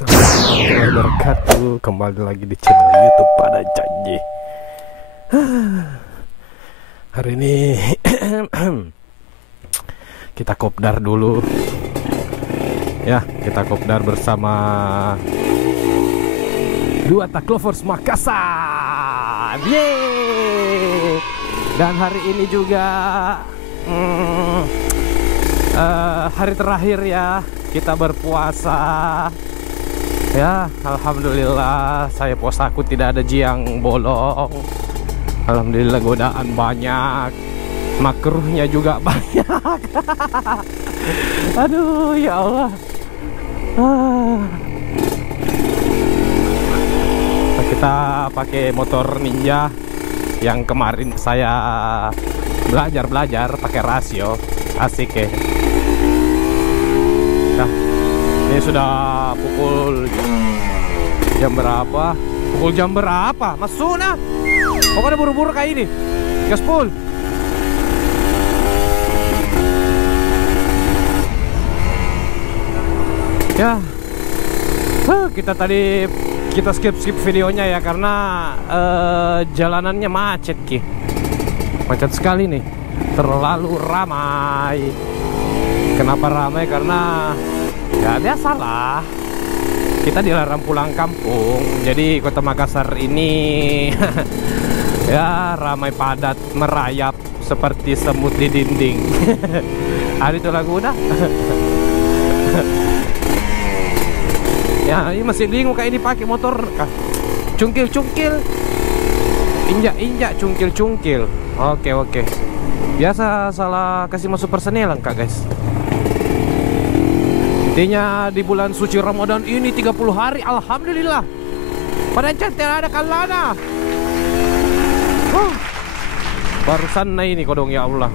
Assalamualaikum warahmatullahi wabarakatuh. Kembali lagi di channel YouTube Pada Janji. Hari ini kita kopdar dulu. Ya, kita kopdar bersama dua Taklovers Makassar. Yeay! Dan hari ini juga hari terakhir ya kita berpuasa. Ya, alhamdulillah saya puasaku tidak ada jiang bolong. Alhamdulillah godaan banyak, makruhnya juga banyak. Aduh ya Allah. Kita pakai motor Ninja yang kemarin saya belajar pakai rasio, asik ya. Nah, ini sudah pukul jam berapa? Pukul jam berapa? Masuna. Pokoknya buru-buru kayak ini. Gaspol. Ya. Kita skip videonya ya karena jalanannya macet ki. Macet sekali nih. Terlalu ramai. Kenapa ramai? Karena ya biasalah, kita dilarang pulang kampung. Jadi kota Makassar ini ya ramai padat merayap seperti semut di dinding. Ada itu lagu udah. Ya ini masih bingung kayak ini pakai motor kah? Cungkil-cungkil, injak-injak, cungkil-cungkil. Oke. Biasa salah kasih masuk personel kak guys. Intinya di bulan suci Ramadan ini 30 hari alhamdulillah pada cantik ada kalana. Barusan nah ini kodong ya Allah.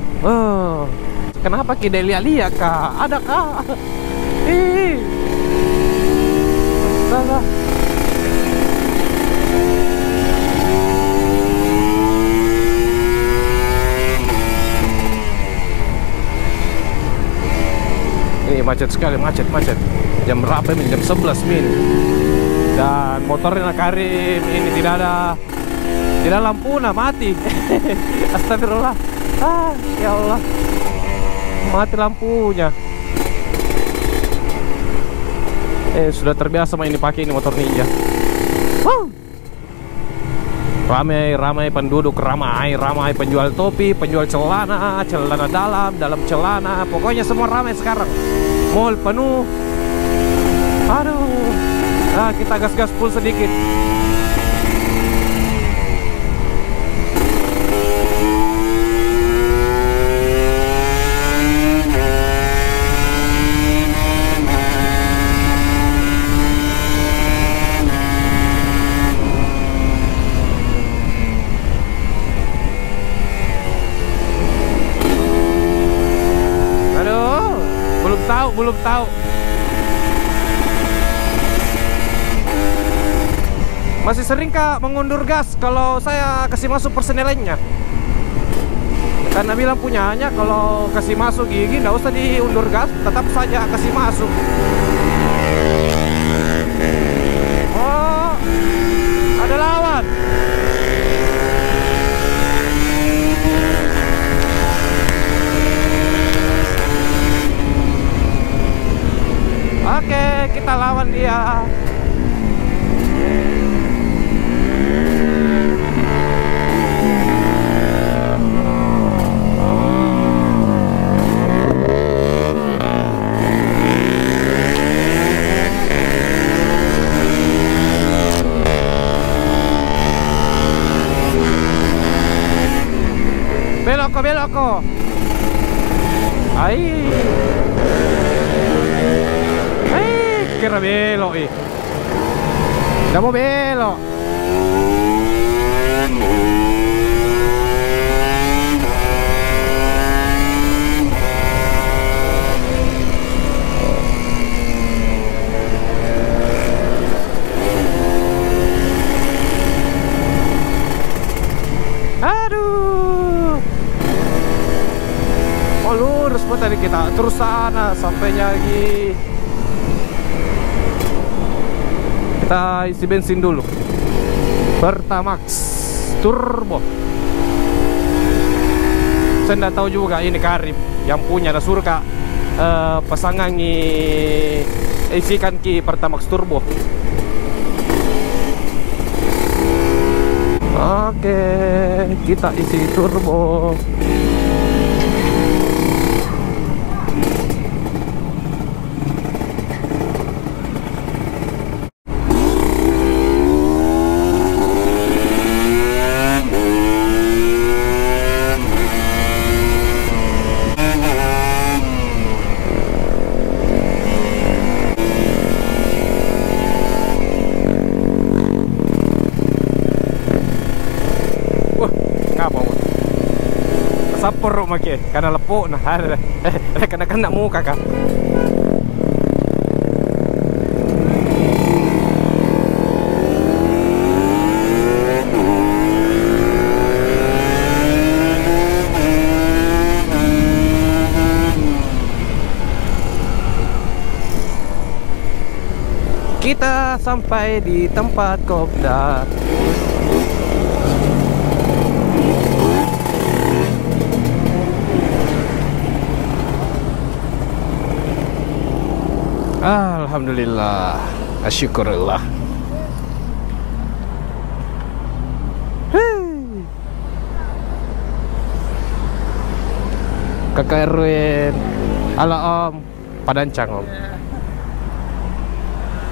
Kenapa kita lihat kak? Ada kak? Salah. Macet sekali, macet. Jam berapa ini? Jam 11 min. Dan motornya Karim ini tidak lampu, mati. Astagfirullah. Ya Allah, mati lampunya. Sudah terbiasa main ini pakai ini motor Ninja. Ramai penduduk, ramai penjual topi, penjual celana dalam celana, pokoknya semua ramai sekarang. Mall penuh. Aduh. Nah, kita gas full sedikit. Belum tahu. Masih sering kak mengundur gas kalau saya kasih masuk persenelannya. Karena bilang punyanya kalau kasih masuk gigi nggak usah diundur gas, tetap saja kasih masuk. Oh, ada lawan. Oke, kita lawan dia. Beloko. Kira belok udah mau belok. Aduh. Oh lurus pun tadi kita terus sana sampainya lagi. Kita isi bensin dulu. Pertamax turbo. Saya nggak tahu juga ini Karim yang punya. Ada suruh kak pasangan isikan ki Pertamax turbo. Oke, kita isi turbo. Sapor make karena lepuk nah ada kena muka kak. Kita sampai di tempat kopdar. Alhamdulillah, asyukurullah. Kakak Erwin, halo Om, Padancang Om.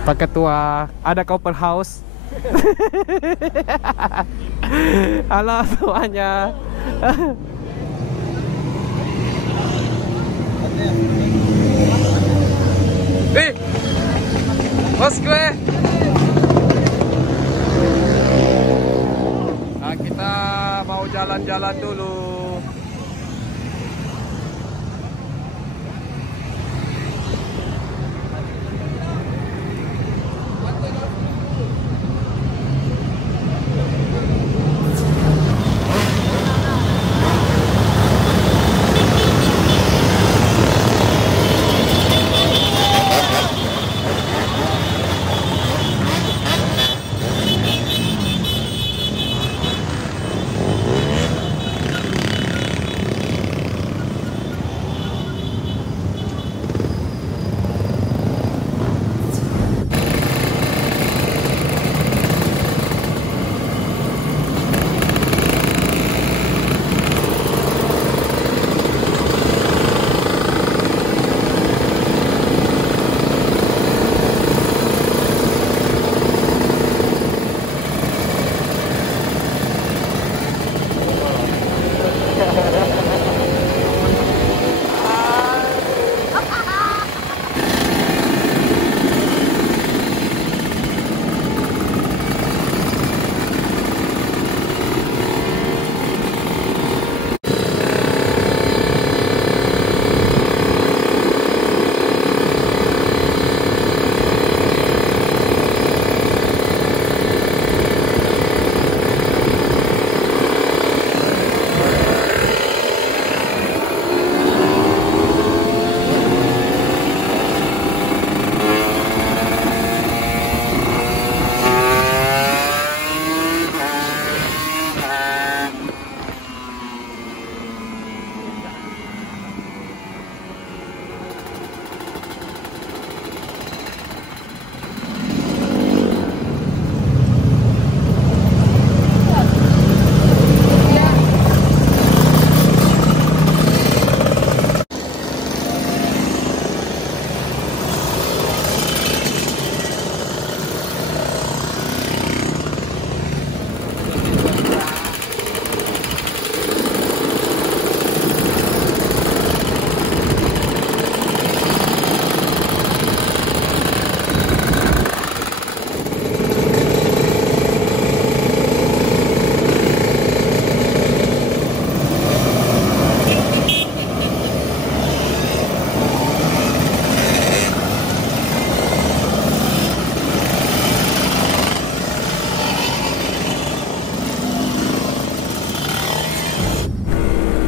Pak Ketua, ada ke open house? Halo semuanya. Bos gue. Nah, kita mau jalan-jalan dulu.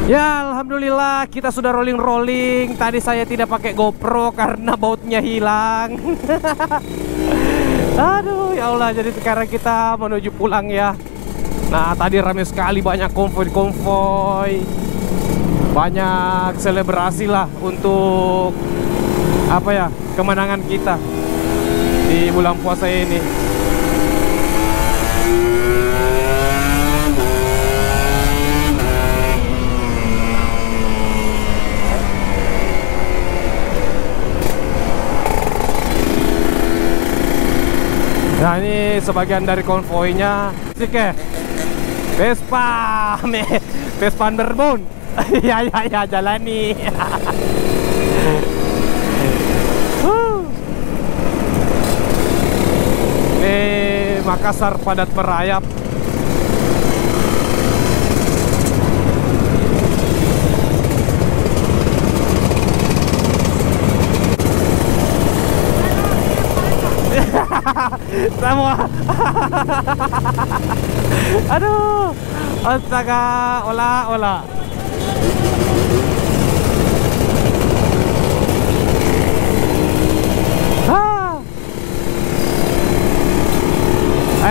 Ya, alhamdulillah kita sudah rolling-rolling. Tadi saya tidak pakai GoPro karena bautnya hilang. Aduh, ya Allah, jadi sekarang kita menuju pulang ya. Nah, tadi ramai sekali, banyak konvoi-konvoi. Banyak selebrasi lah untuk apa ya, kemenangan kita di bulan puasa ini. Nah, ini sebagian dari konvoinya. Oke, Vespa, Vespa Underbone. Ya, jalani. Ini Makassar padat merayap. Semua. Aduh, astaga, olah.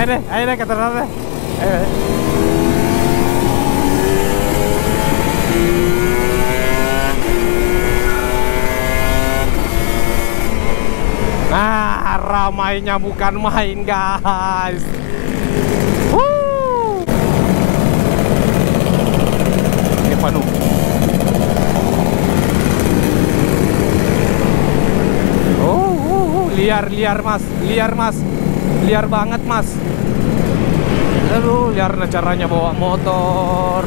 Ayo deh, kata deh. Ayo. Nah, ramainya bukan main, guys. Ini penuh. Liar mas, liar banget mas. Aduh, liar caranya bawa motor.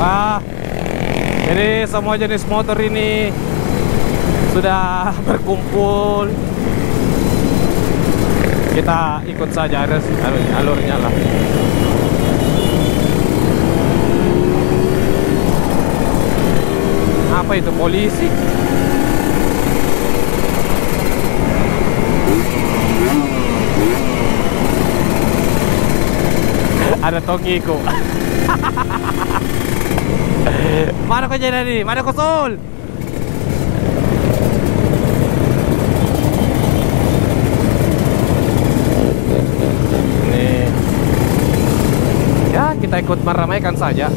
Wah, jadi semua jenis motor ini sudah berkumpul. Kita ikut saja alurnya lah. Apa itu, polisi? Ada togiku. Mana kau jadi? Mana kau Sul? Nih. Ya, kita ikut meramaikan saja.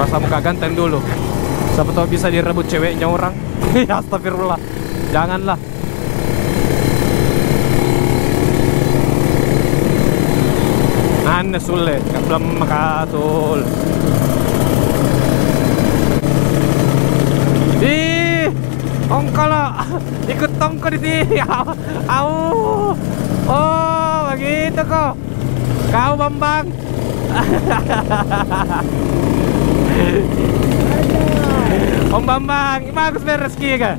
Rasa muka ganteng dulu. Siapa tahu bisa direbut ceweknya orang. Astagfirullah. Janganlah. Ane sulle, belum makatul. Ih, ongkolo, ikut tongko di sini. Au. Oh, begitu kok. Kau Bambang. Om Bambang, bagus rezeki ya,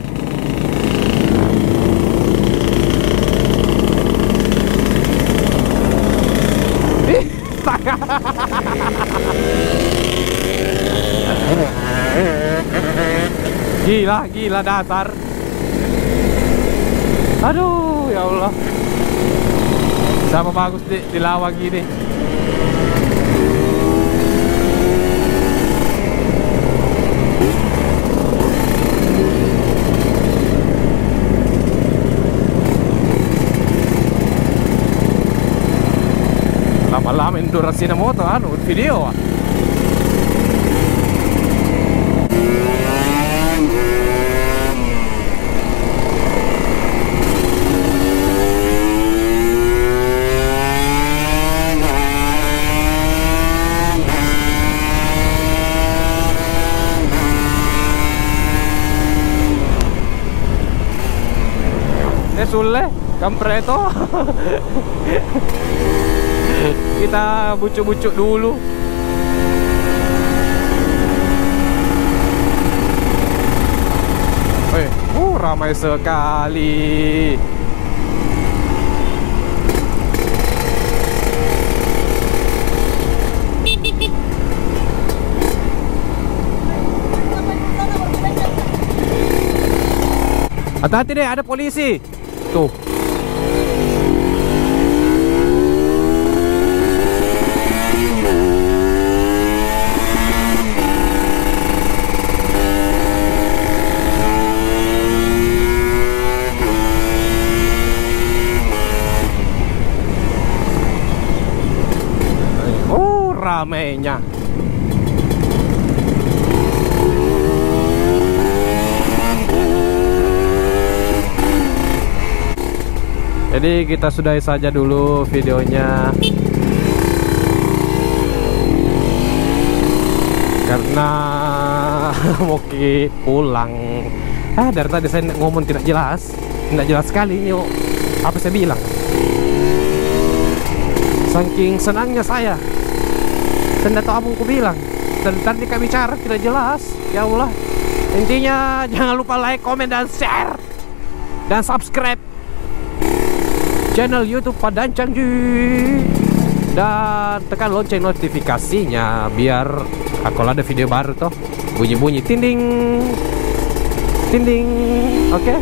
Gila dasar. Aduh, ya Allah. Sama bagus dilawang gini. Lama-lama durasi na moto, video. Sulle, kampreto. Kita bucuk-bucuk dulu. Ramai sekali. Hati-hati deh, ada polisi. Tuh. ramainya. Jadi kita sudahi saja dulu videonya, karena mau pulang. Dari tadi saya ngomong tidak jelas sekali ini. Apa saya bilang? Saking senangnya saya tidak tahu apa aku bilang. Dan tadi kami bicara tidak jelas. Ya Allah. Intinya jangan lupa like, komen, dan share, dan subscribe channel YouTube Padang Canggih, dan tekan lonceng notifikasinya biar kalau ada video baru toh bunyi-bunyi tinding. Oke?